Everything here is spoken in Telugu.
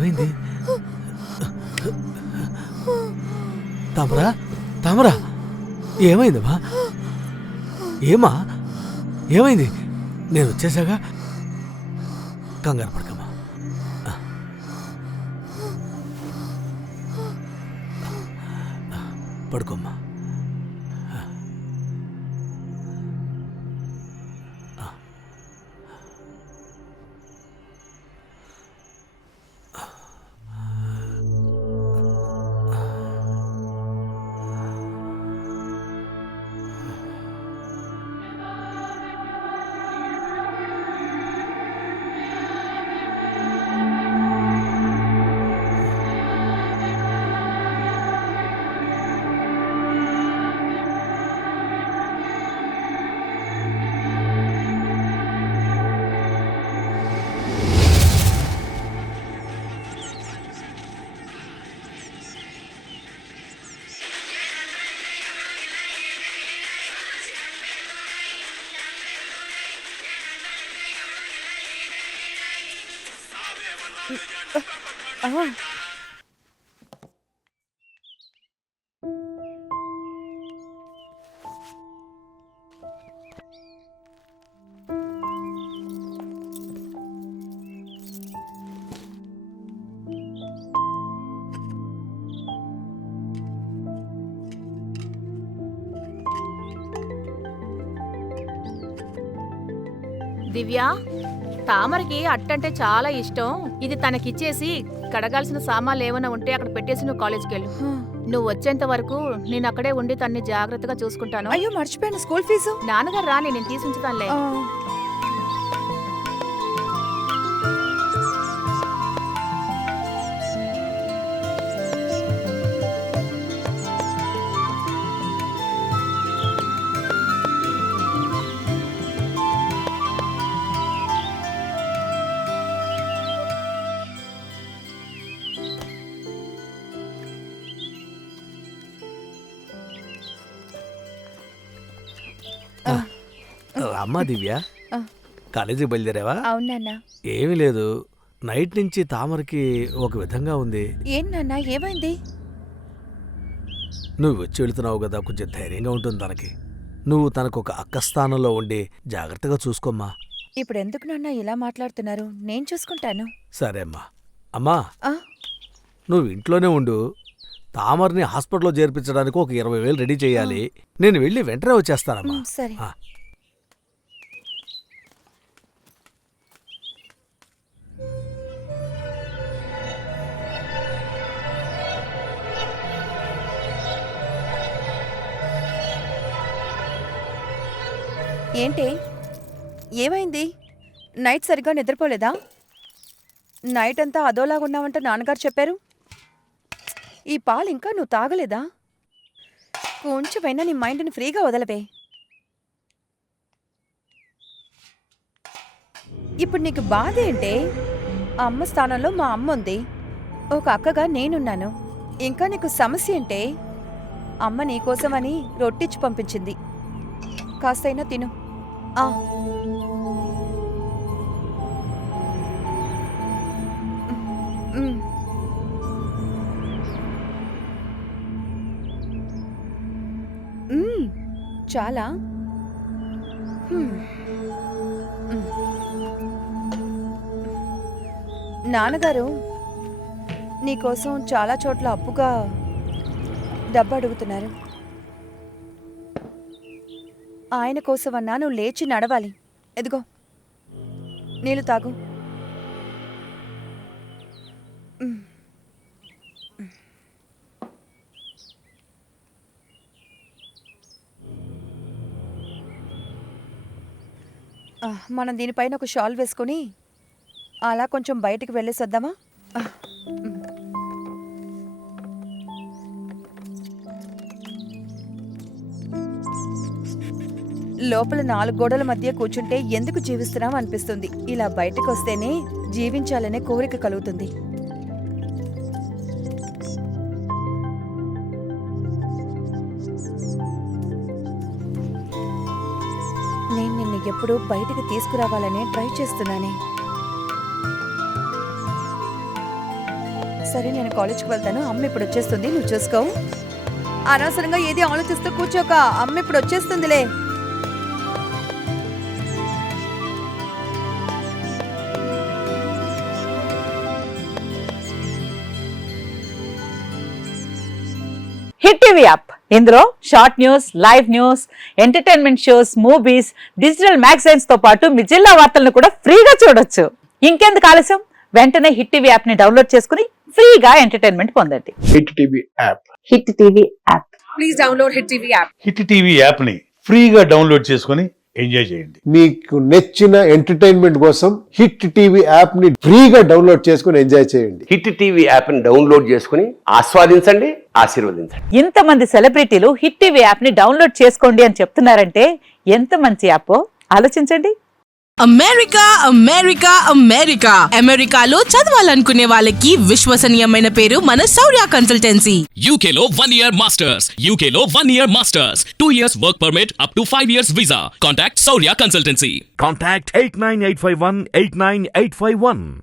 ఏమైంది? తామరా, తామరా, ఏమైందమ్మా? ఏమా, ఏమైంది? నేను వచ్చేసాగా, కంగారు పడకమ్మా. పడుకోమ్మా. దివ్య, తామరకి అట్టంటే చాలా ఇష్టం. ఇది తనకిచ్చేసి కడగాల్సిన సామాన్లు ఏమైనా ఉంటే అక్కడ పెట్టేసి నువ్వు కాలేజ్కి వెళ్ళు. నువ్వు వచ్చేంత వరకు నేను అక్కడే ఉండి తన్ని జాగ్రత్తగా చూసుకుంటాను. అయ్యో మర్చిపోయాను, స్కూల్ ఫీజు. నాన్నగారు రాని, నేను తీసుంచుతానులే. అమ్మా దివ్య, కాలేజీకి బయలుదేరావా? అవునన్నా. ఏమీ లేదు, నైట్ నుంచి తామరకి ఒక విధంగా ఉంది. ఏంటన్నా, ఏమైంది? నువ్వు వచ్చి వెళుతున్నావు కదా, కొంచెం ధైర్యంగా ఉంటుంది తనకి. నువ్వు తనకు ఒక అక్క స్థానంలో ఉండి జాగ్రత్తగా చూసుకోమ్మా. ఇప్పుడు ఎందుకు నాన్న ఇలా మాట్లాడుతున్నారు? నేను చూసుకుంటాను. సరే అమ్మా. అమ్మా, ఆ, నువ్వు ఇంట్లోనే ఉండు. తామర్ని హాస్పిటల్లో చేర్పించడానికి ఒక 20,000 రెడీ చేయాలి. నేను వెళ్ళి వెంటనే వచ్చేస్తానమ్మా. సరే. ఆ. ఏంటి, ఏమైంది? నైట్ సరిగ్గా నిద్రపోలేదా? నైట్ అంతా అదోలాగున్నావంట నాన్నగారు చెప్పారు. ఈ పాలు ఇంకా నువ్వు తాగలేదా? కొంచెమైనా నీ మైండ్ని ఫ్రీగా వదలవే. ఇప్పుడు నీకు బాధ ఏంటే? అమ్మ స్థానంలో మా అమ్మ ఉంది, ఒక అక్కగా నేనున్నాను. ఇంకా నీకు సమస్య ఏంటే? అమ్మ నీకోసమని రొట్టిచ్చి పంపించింది, కాస్తైనా తిను. ఆ, చాలా. నాన్నగారు నీకోసం చాలా చోట్ల అప్పుగా డబ్బు అడుగుతున్నారు. ఆయన కోసమన్నా నువ్వు లేచి నడవాలి. ఎదిగో, నీళ్ళు తాగు. మనం దీనిపైన ఒక షాల్ వేసుకొని అలా కొంచెం బయటికి వెళ్ళేసి వద్దామా? లోపల 4 గోడల మధ్య కూర్చుంటే ఎందుకు జీవిస్తున్నాం అనిపిస్తుంది. ఇలా బయటకు వస్తేనే జీవించాలనే కోరిక కలుగుతుంది. నేను నిన్ను ఎప్పుడూ బయటికి తీసుకురావాలనే ట్రై చేస్తున్నానే. సరే నేను కాలేజ్కి వెళ్తాను. అమ్మ ఇప్పుడు వచ్చేస్తుంది, నువ్వు చూసుకో. అనవసరంగా ఏది ఆలోచిస్తూ కూర్చోక, అమ్మ ఇప్పుడు వచ్చేస్తుందిలే. హిట్ టీవీ యాప్ ఇందులో short news, live news, entertainment shows, movies, digital magazines తో పాటు మీ జిల్లా వార్తలను కూడా ఫ్రీగా చూడొచ్చు. ఇంకెందుకు ఆలస్యం, వెంటనే హిట్ టీవీ యాప్ ని డౌన్లోడ్ చేసుకుని ఫ్రీగా ఎంటర్టైన్మెంట్ పొందండి. Hit TV app. Hit TV app. Hit TV యాప్ని ఫ్రీగా డౌన్లోడ్ చేసుకొని ఎంజాయ్ చేయండి. మీకు నచ్చిన ఎంటర్టైన్మెంట్ కోసం హిట్ టీవీ యాప్ ని ఫ్రీగా డౌన్లోడ్ చేసుకుని ఎంజాయ్ చేయండి. హిట్ టీవీ యాప్ని డౌన్లోడ్ చేసుకుని ఆస్వాదించండి, ఆశీర్వదించండి. ఇంతమంది సెలబ్రిటీలు హిట్ టీవీ యాప్ ని డౌన్లోడ్ చేసుకోండి అని చెప్తున్నారంటే ఎంత మంచి యాప్ ఆలోచించండి. అమెరికా అమెరికా అమెరికా అమెరికాలో చదవాలనుకునే వాళ్ళకి విశ్వసనీయమైన పేరు మన శౌర్య కన్సల్టెన్సీ. UK లో 1 year masters. UK లో 1 year masters. 2 years work permit up to 5 years visa. Contact Saurya Consultancy. Contact 89851 89851.